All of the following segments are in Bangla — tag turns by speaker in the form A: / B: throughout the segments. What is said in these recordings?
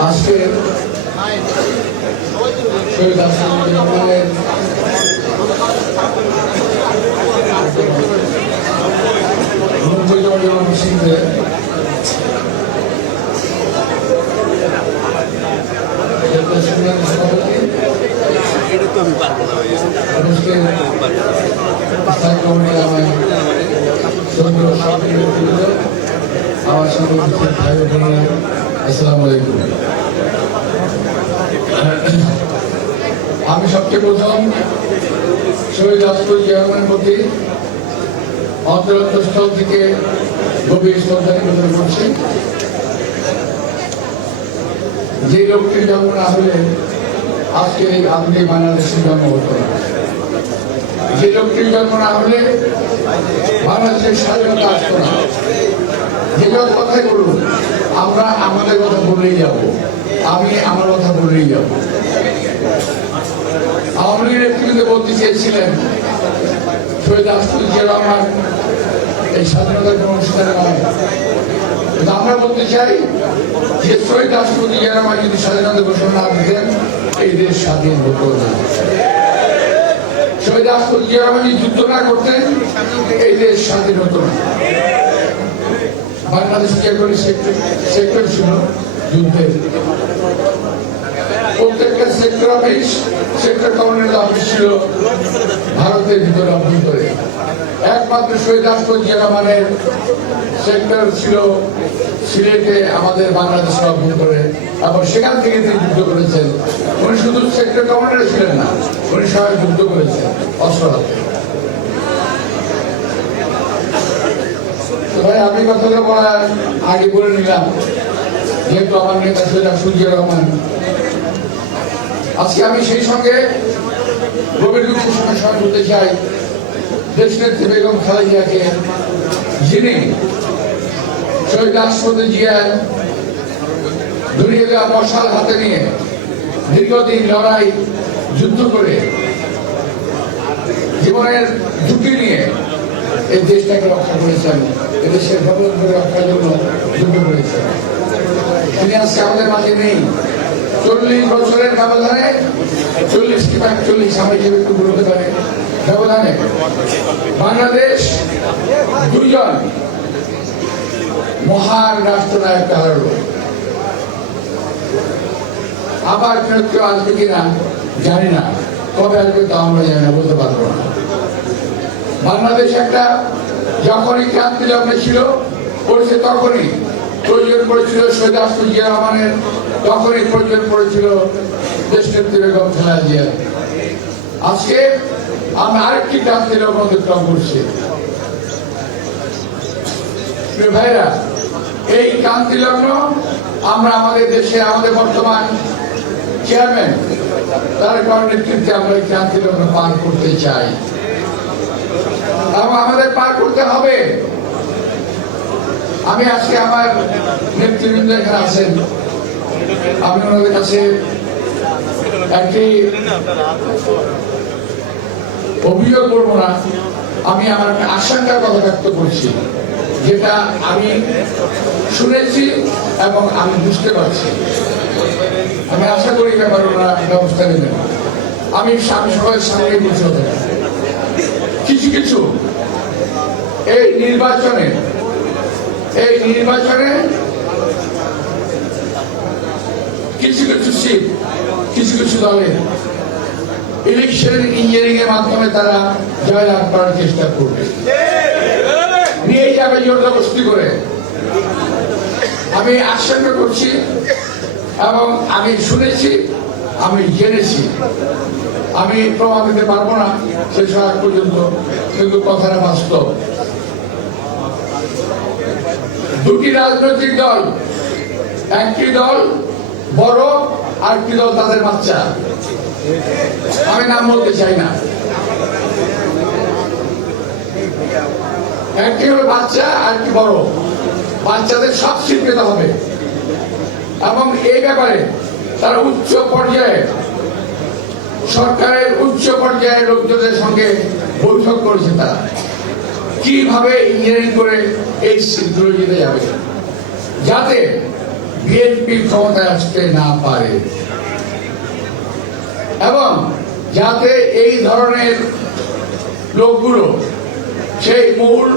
A: আজকে শহীদ সংগ্রামী সভাপতি
B: এটা তো আমি পারব না
A: আমার সঙ্গে ভাই বোনেরা, আমি সবচেয়ে প্রথম শহীদ রাষ্ট্র চেয়ারম্যান প্রতি অন্তরস্থল থেকে গভীর শ্রদ্ধা নিবেদন করছি। যে লোকটির জন্ম না হলে আজকে এই আধুনিক বাংলাদেশের জন্ম হতো না। যে লোকটির জন্ম না হলে বাংলাদেশের স্বাধীনতা আসতো না। যে কথাই বলুন। আমরা আমাদের কথা বলেই যাব। আমি আমার কথা বলেই যাব। আওয়ামী লীগের নেতৃত্বে বলতে চেয়েছিলেন, শহীদ আফতুল রহমান, এই স্বাধীনতার কোনো অনুষ্ঠান নয়। আমরা বলতে চাই যে শহীদ রাষ্ট্রপতি জিয়ারহমান যদি স্বাধীনতা ঘোষণা না দিতেন, এই দেশ স্বাধীন হতো না। শহীদ রাষ্ট্রপতি জিয়ারহমান যদি যুদ্ধ না করতেন, এই দেশ স্বাধীন হতো না। বাংলাদেশ করে সেক্টর ছিল যুদ্ধের। প্রত্যেকটা sector office sector commander office ছিল ভারতের ভিতরে অভ্যন্তরে। একমাত্র শহীদ রাষ্ট্রপতি জিয়ারহমানের সেক্টর ছিল সিলেটে আমাদের বাংলাদেশের অভ্যন্তরে। এবং সেখান থেকে তিনি যুদ্ধ করেছেন। উনি শুধু সেক্টর কমান্ডার ছিলেন না, উনি সবাই যুদ্ধ করেছেন অস্ত্র হাতে ভাই আমি কথাটা বলার আগে বলে নিলাম। যেহেতু আমার নেতা সৈয়দ সূর্য রহমান। আজকে আমি সেই সঙ্গে দুঃখের সঙ্গে স্মরণ করতে চাই দেশ নেত্রী বেগম খালেদিয়াকে যিনি শহীদ রাষ্ট্রপতি জিয়ার ধরিয়ে দেওয়া মশাল হাতে নিয়ে দীর্ঘদিন লড়াই, যুদ্ধ করে জীবনের ঝুঁকি নিয়ে এই দেশটাকে রক্ষা করেছেন এদেশের গণতন্ত্র রক্ষার জন্য যুদ্ধ করেছেন তিনি আজকে আমাদের মাঝে নেই। চল্লিশ বছরের ব্যবধানে চল্লিশ কিংবা একচল্লিশ আমি হিসেবে একটু বলতে পারে? ব্যবধানে। বাংলাদেশ দুইজন মহান রাষ্ট্রনায়ক হারালো আবার কেউ আসবে কিনা জানি না। কবে আসবে তা আমরা জানি না, বলতে পারব না। বাংলাদেশ একটা যখনই ক্রান্তি লগ্নে ছিল, পড়েছে তখনই। প্রয়োজন পড়েছিল শহীদ আফতুল জিয়া রহমানের, তখনই প্রয়োজন পড়েছিল দেশ নেত্রী বেগম খালেদা জিয়া। আজকে আমরা আরেকটি ক্রান্তি লগ্ন অতিক্রম করছি। ভাইরা এই ক্রান্তি লগ্ন আমরা আমাদের দেশে, আমাদের বর্তমান চেয়ারম্যান তার নেতৃত্বে আমরা এই ক্রান্তি লগ্ন পার করতে চাই। এবং আমাদের পার করতে হবে। আমি আজকে আমার নেতৃবৃন্দ এখানে আছেন। আমি ওনাদের কাছে একটি অভিযোগ করব না। আমি আমার একটা আশঙ্কার কথা ব্যক্ত করছি, যেটা আমি শুনেছি এবং আমি বুঝতে পারছি। আমি আশা করি ব্যাপারে ওনারা ব্যবস্থা নেবেন। আমি আমি সবাই সামনে বলছি ওদের। কিছু কিছু এই নির্বাচনে এই নির্বাচনে কিছু কিছু সিট কিছু কিছু দলে ইলেকশন ইঞ্জিনিয়ারিং এর মাধ্যমে তারা জয়লাভ করার চেষ্টা করবে। নিয়ে যাবে জোরদবস্তি করে। আমি আশঙ্কা করছি এবং আমি শুনেছি আমি জেনেছি। আমি প্রমাণ দিতে পারব না সে সময় পর্যন্ত, কিন্তু কথাটা বাস্তব। দুটি রাজনৈতিক দল, একটি দল বড় আর একটি দল তাদের বাচ্চা। আমি নাম বলতে চাই না। একটি হলো বাচ্চা আর একটি বড়। বাচ্চাদের সব স্বীকৃত হবে। এবং এই ব্যাপারে তারা উচ্চ পর্যায়ে সরকারের উচ্চ পর্যায়ের লোকজনের সঙ্গে বৈঠক করেছে তারা। কীভাবে ইঞ্জিনিয়ারিং করে এই সিদ্ধ যেতে যাবে? যাতে বিএনপি ক্ষমতায় আসতে না পারে। এবং যাতে এই ধরনের লোকগুলো, সেই মূল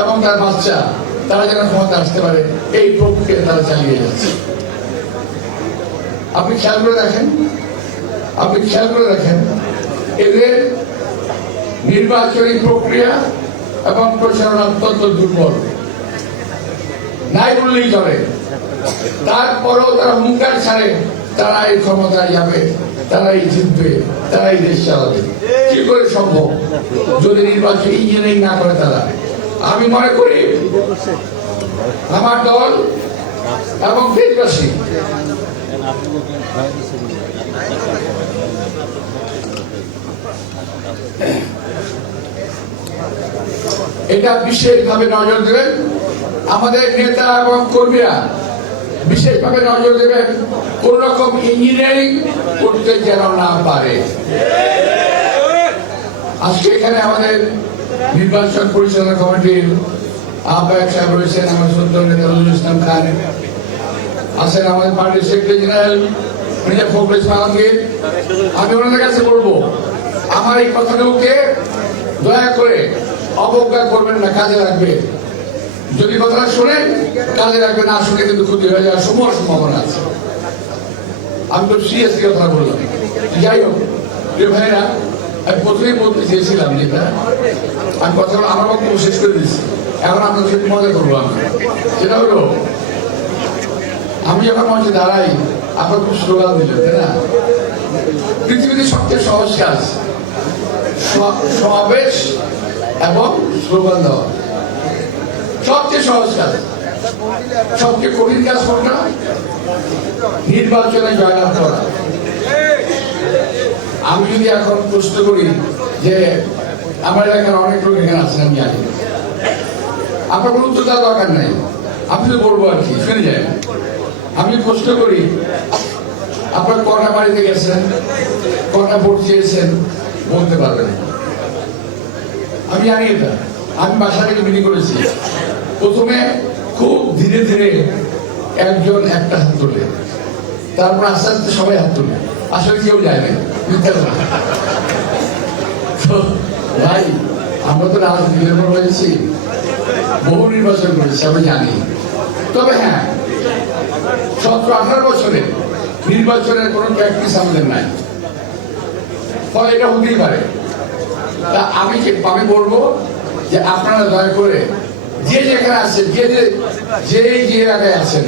A: এবং তার বাচ্চা, তারা যেন ক্ষমতা আসতে পারে, এই প্রক্রিয়া তারা চালিয়ে যাচ্ছে। আপনি খেয়াল করে দেখেন। আপনি খেয়াল করে দেখেন, এদের নির্বাচনী প্রক্রিয়া এবং প্রচারণা অত্যন্ত দুর্বল। নাই বললেই চলে। তারপরেও তারা হুঙ্কার ছাড়ে তারা এই ক্ষমতায় যাবে, তারাই জিতবে, তারাই দেশ চালাবে। কি করে সম্ভব? যদি নির্বাচন ইঞ্জিনিয়ারিং না করে তারা। আমি মনে করি, আমার দল এবং দেশবাসী এটা বিশেষভাবে নজর দেবেন। আমাদের নেতা এবং কর্মীরা বিশেষভাবে নজর দেবেন, কোন রকম ইঞ্জিনিয়ারিং করতে যেন না পারে। আজকে এখানে আমাদের নির্বাচন পরিচালনা কমিটির আহ্বায়ক রয়েছেন আমার সদ্য নেতা নজরুল ইসলাম খান। আছেন আমাদের পার্টির সেক্রেটারি জেনারেল মির্জা ফখরুল ইসলাম আমি ওনাদের কাছে বলব, আমার এই কথাগুলোকে দয়া করে অবজ্ঞা করবেন না, কাজে লাগবে। যদি কথাটা শোনেন, কাজে লাগবে না, শুনে কিন্তু ক্ষতি হয়ে যাওয়ার সমূহ সম্ভাবনা আছে। আমি তো সিরিয়াসলি কথা বললাম। যাই হোক, প্রিয় ভাইরা আমি প্রথমেই বলতে চেয়েছিলাম যেটা, আমি কথাগুলো আমার বক্তব্য শেষ করে দিচ্ছি। এখন আপনাদের সাথে মজা করব আমি। সেটা হলো, আমি যখন মঞ্চে দাঁড়াই, আপনার খুব স্লোগান দিলেন তাই না? পৃথিবীতে সবচেয়ে সহজ কাজ সমাবেশ এবং স্লোগান দেওয়া। সবচেয়ে সহজ কাজ, সবচেয়ে কঠিন কাজ কোনটা? নির্বাচনে জয়লাভ করা। আমি যদি এখন প্রশ্ন করি যে, আমার এলাকার অনেক লোক এখানে আছেন, আমি জানি। আপনার কোনো উত্তর দেওয়ার দরকার নাই। আমি তো বলব আর কি, শুনে যায় আমি প্রশ্ন করি, আপনার কটা বাড়িতে গেছেন, কটা ভোট চেয়েছেন বলতে পারবেন আমি জানি এটা। আমি বাসা থেকে মিটিং করেছি। প্রথমে খুব ধীরে ধীরে একজন একটা হাত তোলে। তারপর আস্তে আস্তে সবাই হাত তোলে। আসলে কেউ যায় না ভাই, আমরা তো রাজনীতি নির্ভর হয়েছি বহু নির্বাচন করেছি, আমি জানি। তবে হ্যাঁ সতেরো আঠারো বছরে নির্বাচনের কোনো প্র্যাকটিস আমাদের নাই। ফলে এটা হতেই পারে। তা আমি আমি বলব যে আপনারা দয়া করে যে যেখানে আছেন, যে যে যে এলাকায় আছেন,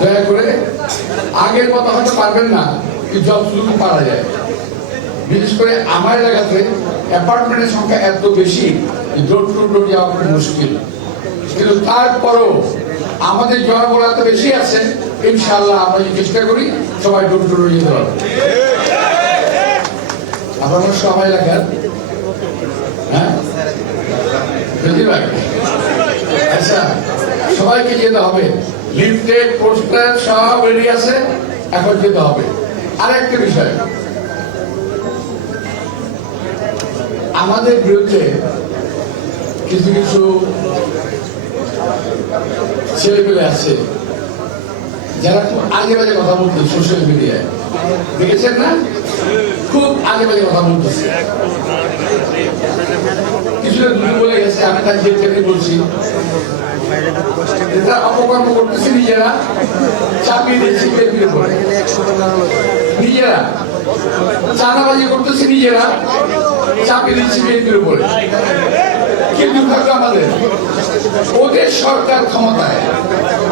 A: দয়া করে আগের কথা হয়তো পারবেন না কিন্তু যতটুকু পারা যায়। বিশেষ করে আমার এলাকাতে অ্যাপার্টমেন্টের সংখ্যা এত বেশি ডোর টু ডোর যাওয়া মুশকিল। কিন্তু তারপরও আমাদের জনবল এত বেশি আছে ইনশাল্লাহ আমরা যদি চেষ্টা করি, সবাই টু ডোর যেতে পারব। আমার এলাকার? হ্যাঁ? আচ্ছা সবাইকে যেতে হবে। লিফটে পোস্টার সব রেডি আছে, এখন যেতে হবে। আরেকটা বিষয়। আমাদের বিরুদ্ধে কিছু কিছু ছেলেপেলে আছে। যারা খুব আগে বাজে কথা বলতো সোশ্যাল মিডিয়ায় দেখেছেন না? খুব আগে বাজে কথা বলতেছে কিছুটা দূরে বলে গেছে, আমি তার বলছি। অপকর্ম করতেছে নিজেরা, চাপিয়ে দিচ্ছে নিজেরা, চাঁদাবাজি করতেছে নিজেরা, চাপিয়ে দিচ্ছে বিএনপির উপরে কিন্তু থাকবে আমাদের? ওদের সরকার ক্ষমতায়।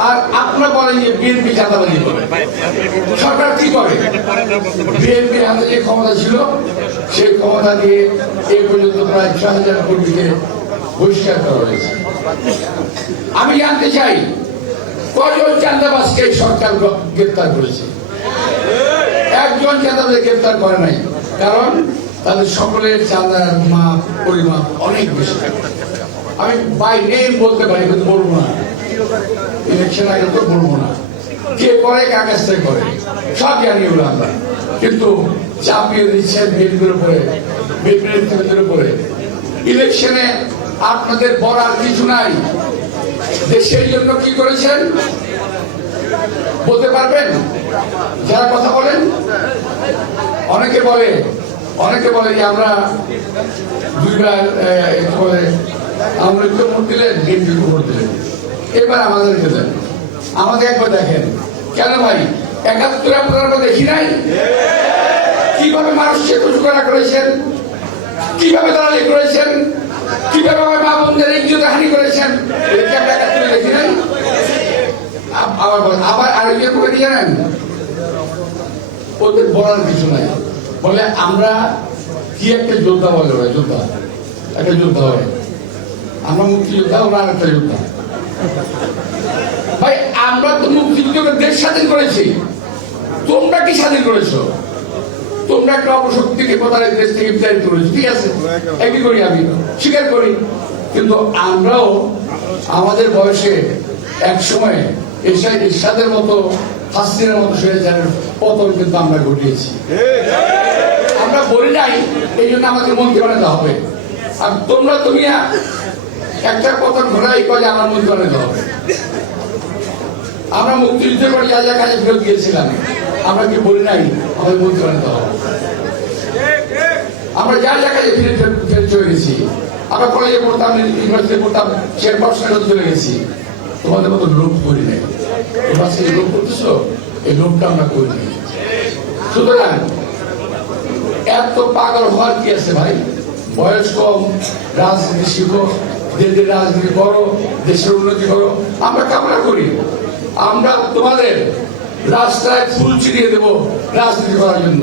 A: আর আপনারা বলেন যে বিএনপি চাঁদাবাজি করে। সরকার কি করে? বিএনপির হাতে যে ক্ষমতা ছিল, সেই ক্ষমতা দিয়ে এই পর্যন্ত প্রায় ছয় হাজার কর্মীকে বহিষ্কার করা হয়েছে। আমি জানতে চাই, কজন চান্দাবাসকে সরকার গ্রেপ্তার করেছে? একজন চাঁদাবাসকে গ্রেপ্তার করে নাই। কারণ তাদের সকলের চাঁদার মাপ পরিমাপ অনেক বেশি আমি বাই নেম বলতে পারি, কিন্তু বলব না। ইলেকশন আগে তো বলব না। কে করে কাছ থেকে করে, সব জানি ওগুলো আমরা। কিন্তু চাপিয়ে দিচ্ছে বিএনপির উপরে নেতৃত্বের উপরে। ইলেকশনে আপনাদের বলার কিছু নাই। দেশের জন্য কি করেছেন? বলতে পারবেন? যারা কথা বলেন? অনেকে বলে অনেকে বলে যে আমরা দুইবার বলে একটু ভোট দিলেন, বিএনপি ভোট দিলেন। এবার আমাদেরকে দেন। আমাকে একবার দেখেন। কেন ভাই? একাত্তর আপনারা দেখি নাই? কীভাবে মানুষকে কুচকরা করেছেন? কীভাবে দালালি করেছেন? কীভাবে আমার মা বোনদের ইজ্জত হানি করেছেন? একাত্তরে দেখি নাই? আবার আবার আরেকজন করে জানেন? ওদের বলার কিছু নাই। বলে আমরা কি একটা যোদ্ধা বলে ওরা, যোদ্ধা? একটা যোদ্ধা হয় আমরা মুক্তিযোদ্ধা, ওরা আরেকটা যোদ্ধা। ভাই, আমরা তো মুক্তিযুদ্ধকে দেশ স্বাধীন করেছি। তোমরা কি স্বাধীন করেছ? তোমরা একটা অপশক্তিকে প্রধানের দেশ থেকে বিতাড়িত করেছ? ঠিক আছে, একই করি আমি, স্বীকার করি। কিন্তু আমরাও আমাদের বয়সে এক সময় এসে ইরশাদের মতো হাসিনের মতো স্বৈরাচারের পতন কিন্তু আমরা ঘটিয়েছি। আমরা বলি নাই, এই জন্য আমাদের মন্ত্রী বানাতে হবে। আর তোমরা তুমি একটা পতন ঘোরাই করে আমার মন্ত্রী বানাতে হবে। আমরা মুক্তিযুদ্ধের পর যা যা কাজে ফেরত গিয়েছিলাম, আমরা কি বলি নাই, আমাদের মন্ত্রী বানাতে হবে। আমরা যা যা কাজে ফিরে ফেরত চলে গেছি। আমরা কলেজে পড়তাম ইউনিভার্সিটি পড়তাম সে চলে গেছি। তোমাদের মতো লোক করি নাই। তোমরা সেই লোক করতেছো, এই লোকটা আমরা করি নাই। সুতরাং, এত পাগল হওয়ার কি আছে ভাই? বয়স কম, রাজনীতি শিখো, দেশের রাজনীতি করো, দেশের উন্নতি করো। আমরা কামনা করি, আমরা তোমাদের রাস্তায় ফুল ছিটিয়ে দেব রাজনীতি করার জন্য।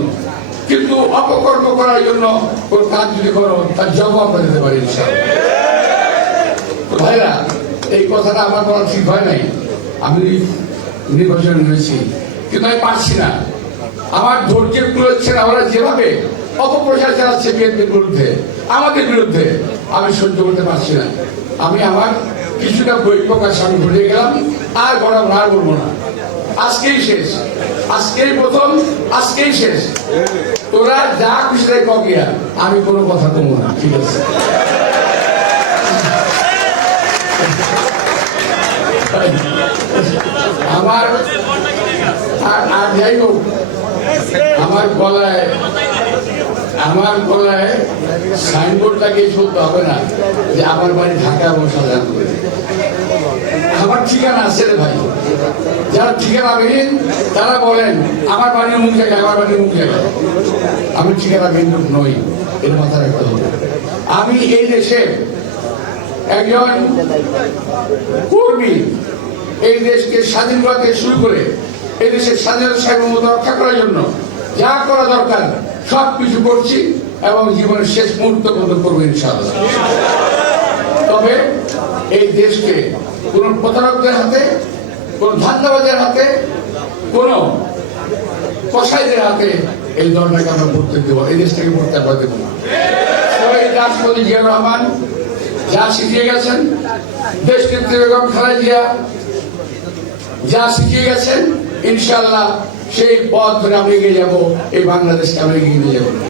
A: কিন্তু অপকর্ম করার জন্য কোন কাজ যদি করো, তার জবাব আমরা দিতে পারি ভাইরা এই কথাটা আমার বলা ঠিক হয় নাই। আমি নির্বাচন হয়েছি কিন্তু আমি পারছি না। আমার ধৈর্যের কুলোচ্ছে না ওরা যেভাবে অপপ্রচার চালাচ্ছে বিএনপির বিরুদ্ধে, আমাদের বিরুদ্ধে, আমি সহ্য করতে পারছি না। আমি আমার কিছুটা বই প্রকাশ আমি ভুলে গেলাম, আর বরাবর আর বলব না। আজকেই শেষ। আজকেই প্রথম, আজকেই শেষ। তোরা যা খুশি তাই কগিয়া আমি কোনো কথা কমবো না, ঠিক আছে? আমার আর যাই হোক, আমার গলায় আমার গলায় সাইনবোর্ড লাগিয়ে চলতে হবে না যে আমার বাড়ি ঢাকা এবং সাজানপুরে আমার ঠিকানা আছে রে ভাই। যারা ঠিকানা ঠিকানাবিহীন তারা বলেন, আমার বাড়ির মুখ জায়গায়, আমার বাড়ির মুখ জায়গায়। আমি ঠিকানাবিহীন লোক নই, এর মাথা রাখতে হবে। আমি এই দেশে একজন কর্মী এই দেশকে স্বাধীন করা থেকে শুরু করে, এই দেশের স্বাধীনতা সার্বভৌমত্ব রক্ষা করার জন্য যা করা দরকার সব কিছু করছি এবং জীবনের শেষ মুহূর্ত পর্যন্ত করব ইনশাআল্লাহ। তবে এই দেশকে কোন প্রতারকদের হাতে, কোন ধান্দাবাজের হাতে, কোন কসাইদের হাতে এই দলটাকে আমরা ভর্তি দেবো এই দেশটাকে ভর্তি আমরা দেবো না। রাষ্ট্রপতি জিয়াউর রহমান যা শিখিয়ে গেছেন দেশ বেগম খালেজিয়া যা শিখিয়ে গেছেন ইনশাল্লাহ সেই পথ ধরে আমি এগিয়ে যাব, এই বাংলাদেশকে আমি এগিয়ে নিয়ে যাব।